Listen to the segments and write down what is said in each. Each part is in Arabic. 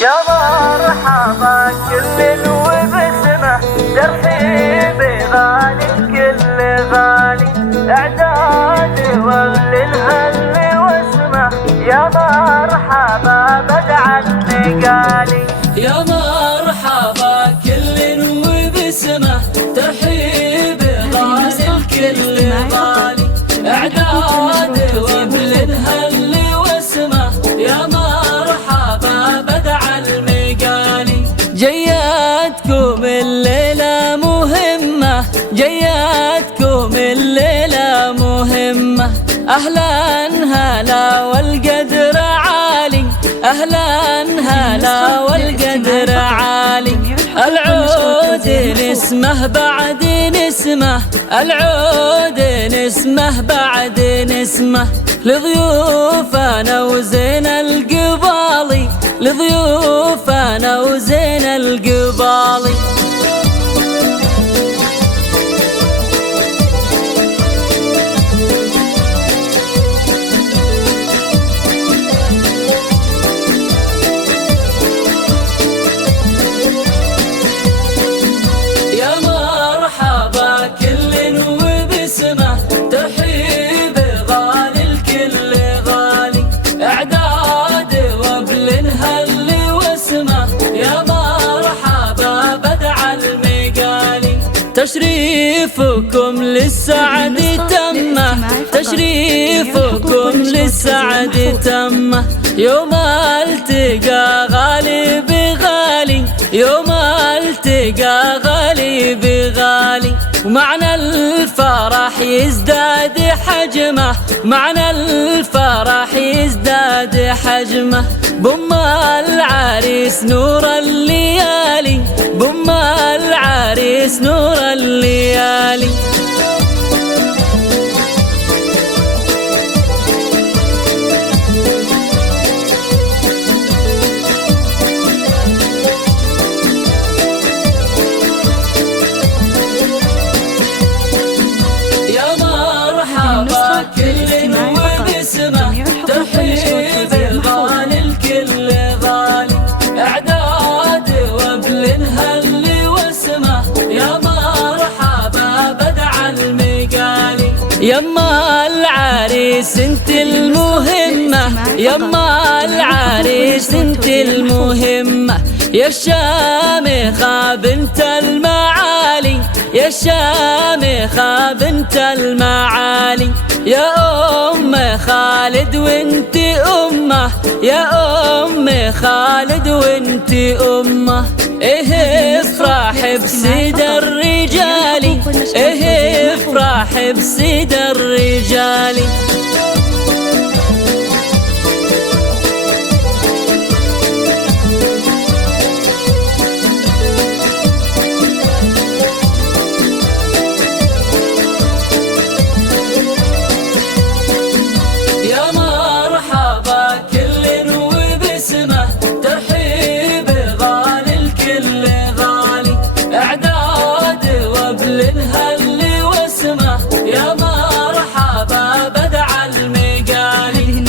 يا مرحبا كل وبسمه ترحيب غالي الكل غالي اعداد وغل الهل واسمه يا مرحبا بدع النقالي يا مرحبا كل وبسمه ترحيب غالي الكل غالي اعداد وغل الهل واسمه يا مرحبا بدع المقالي. جياتكم الليلة مهمة جياتكم الليلة مهمة أهلا هلا والقدر عالي أهلا هلا والقدر عالي. العود نسمه بعد نسمه العود نسمه بعد نسمه لضيوفنا وزين القبالي لضيوفنا وزين القبالي. يا مرحبا كل وبسمه ترحيب غالي الكل غالي اعداد وبل هل واسمه يا مرحبا بدع المقالي. تشريفكم للسعد تمه تشريفكم للسعد تمه يوم التقى غالي بغالي يوم التقى غالي بغالي. ومعنى الفرح يزداد حجمه معنى الفرح يزداد حجمه بم العريس نور الليالي بم العريس نور الليالي. كل وبسمه ترحيب غالي الكل غالي اعداد وبل هل واسمه يا مرحبا بدع المقالي. يما العريس انت المهمه يما العريس انت المهمه يا الشامخه بنت المعالي يا الشامخه بنت المعالي. يا أم خالد وانت أمه يا أم خالد وانت أمه إيه افرح بسيد الرجال إيه افرح بسيد الرجال.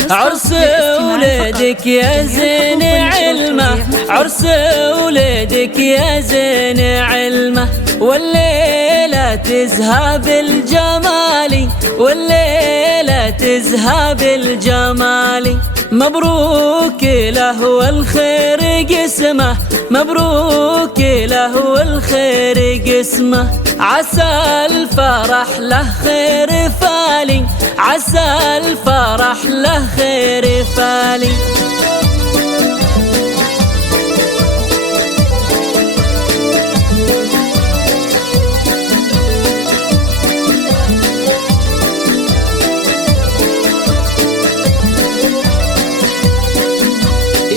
عرس ولدك يا زين علمه عرس ولدك يا زين علمه والليلة تزهى بالجمال والليلة تزهى بالجمال. مبروك له والخير قسمه مبروك له والخير قسمه عسى الفرح له خير فالي عسى الفرح له خير فالي.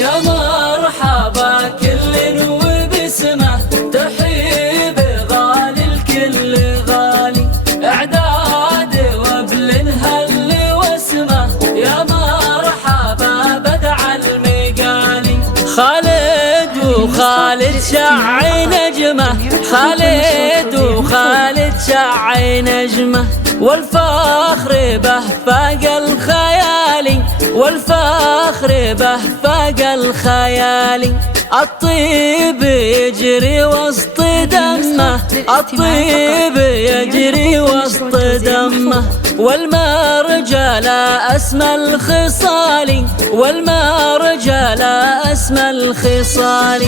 يا مرحبا كل وبسمه ترحيب غالي الكل غالي اعداد وبل هل واسمه يا مرحبا بدع المقالي. خالد وخالد شعي نجمه خالد وخالد شعي نجمه والفخر به فاق الخيالي والفخر به فاق الخيالي. الطيب يجري وسط دمه، الطيب يجري وسط دمه، والمرجل أسمى الخصال، والمرجل أسمى الخصال.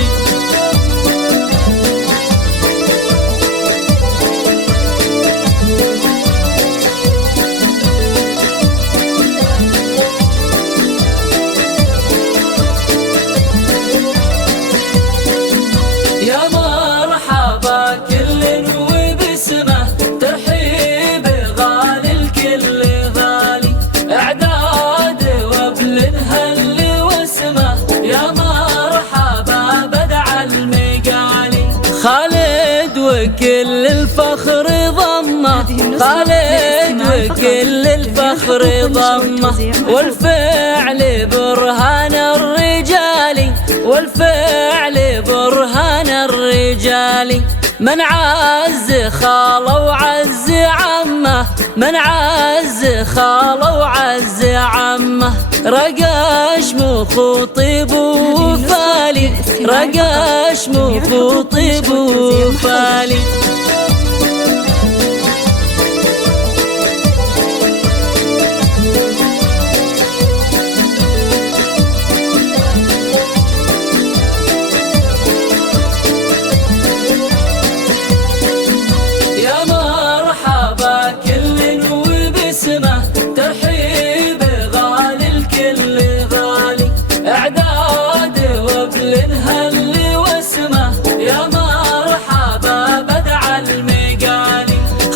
خالد وكل الفخر ضمه، خالد وكل الفخر ضمه، والفعل برهان الرجال، والفعل برهان الرجال. من عز خاله وعز عمه، من عز خاله وعز عمه، رقاش مخوطب وفالي، رقاش مخوطب وفالي.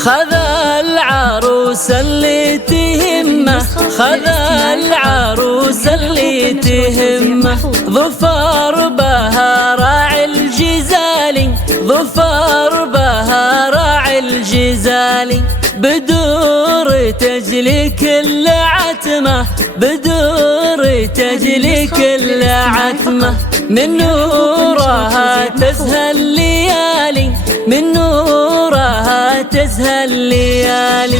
خذ العروس اللي تهمه، خذ العروس اللي تهمه، ظفر بها راعي الجزال، ظفر بها راعي الجزال. بدور تجلي كل عتمه، بدور تجلي كل عتمه، من نورها تزهى الليالي، من نورها تزهى الليالي.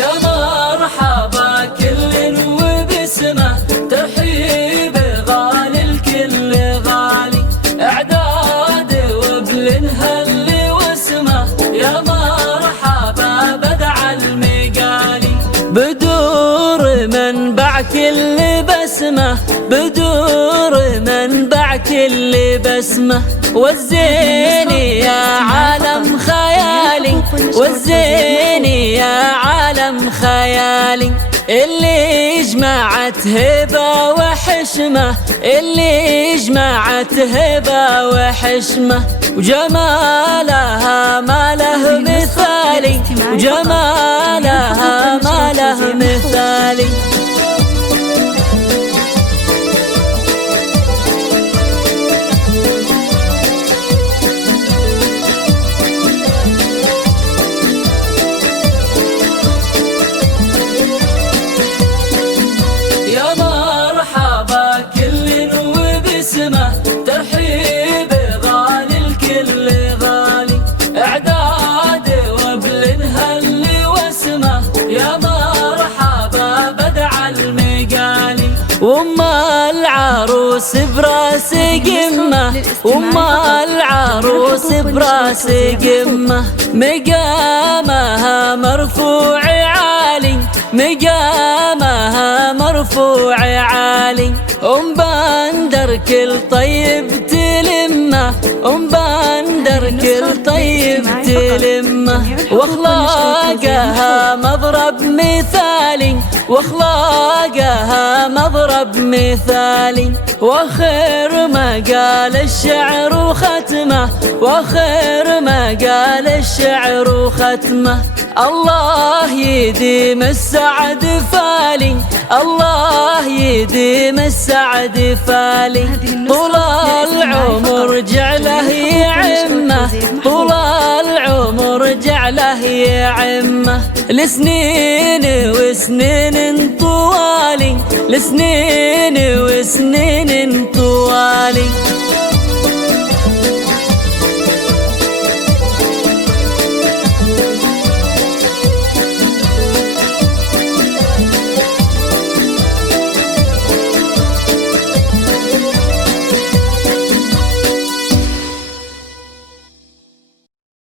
يا مرحبا كل وبسمه، ترحيب غالي الكل غالي، اعداد وبلنها اللي واسمه، يا مرحبا بدع المقالي. بدور منبع كل بسمه، بدور منبع كل بسمه، والزين يا عالم خيالي، والزين يا عالم خيالي. اللي جمعت هبة وحشمة، اللي جمعت هبة وحشمة، وجمالها ما له مثالي، وجمالها ما له مثالي. ترحيب غالي الكل غالي، اعداد وبلنها اللي واسمه، يا مرحبا بدع المقالي. وام العروس براس قمه، وام العروس براس قمه، مقامها مرفوع عالي، مقامها مرفوع عالي. ام بندر كل طيب تلمه، ام بندر كل طيب تلمه، واخلاقها مضرب مثالي، واخلاقها مضرب مثالي. واخر ما قال الشعر وختمه، واخر ما قال الشعر وختمه، الله يديم السعد فالي، الله يديم السعد فالي. طول العمر جعله يعمه، طول العمر جعله يعمه، لسنين وسنين طوالي، لسنين وسنين